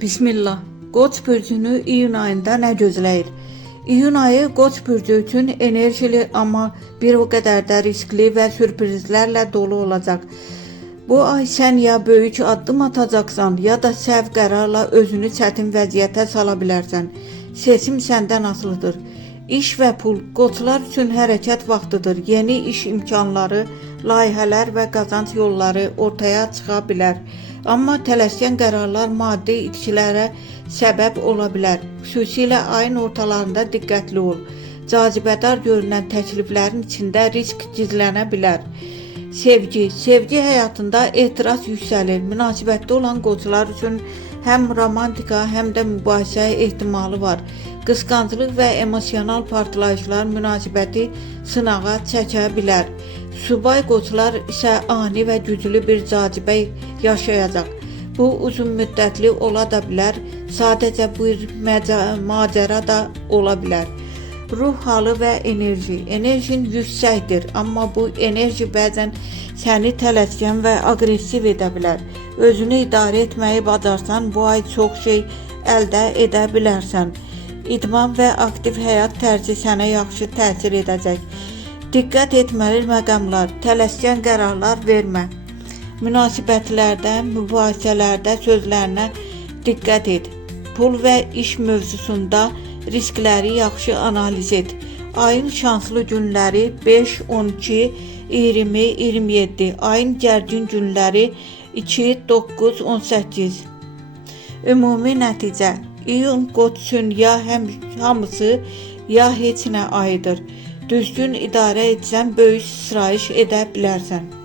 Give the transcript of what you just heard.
Bismillah. Qoç bürcünü iyun ayında nə gözləyir? İyun ayı Qoç bürcü üçün enerjili, amma bir o qədər də riskli və sürprizlərlə dolu olacaq. Bu ay sən ya böyük addım atacaqsan, ya da səhv qərarla özünü çətin vəziyyətə sala bilərsən. Seçim səndən asılıdır. İş və pul qoçlar üçün hərəkət vaxtıdır. Yeni iş imkanları, layihələr və qazanc yolları ortaya çıxa bilər. Amma tələskən qərarlar maddi itkilərə səbəb ola bilər. Xüsusilə ayın ortalarında diqqətli ol. Cazibədar görünən təkliflərin içində risk gizlənə bilər. Sevgi həyatında etiraz yüksəlir. Münasibətdə olan qoçlar üçün həm romantika, həm də mübahisə ehtimalı var. Qısqanclıq və emosional partlayışlar münasibəti sınağa çəkə bilər. Subay qoçlar isə ani və güclü bir cazibə yaşayacaq. Bu uzun müddətli ola da bilər, sadəcə bir macəra da ola bilər. Ruh halı və enerji. Enerjin yüksəkdir, amma bu enerji bəzən səni tələskən və aqressiv edə bilər. Özünü idarə etməyi bacarsan, bu ay çox şey əldə edə bilərsən. İdman və aktiv həyat tərzi sənə yaxşı təsir edəcək. Diqqət etməli məqamlar, tələskən qərarlar vermə. Münasibətlərdə, mübahisələrdə sözlərinə diqqət et. Pul və iş mövzusunda riskləri yaxşı analiz et. Ayın şanslı günləri 5, 12, 20, 27. Ayın gərgin günləri 2, 9, 18. Ümumi nəticə. İyun Qoç üçün ya hamısı, ya heç nə ayıdır. Düzgün idarə etsən böyük sıçrayış edə bilərsən.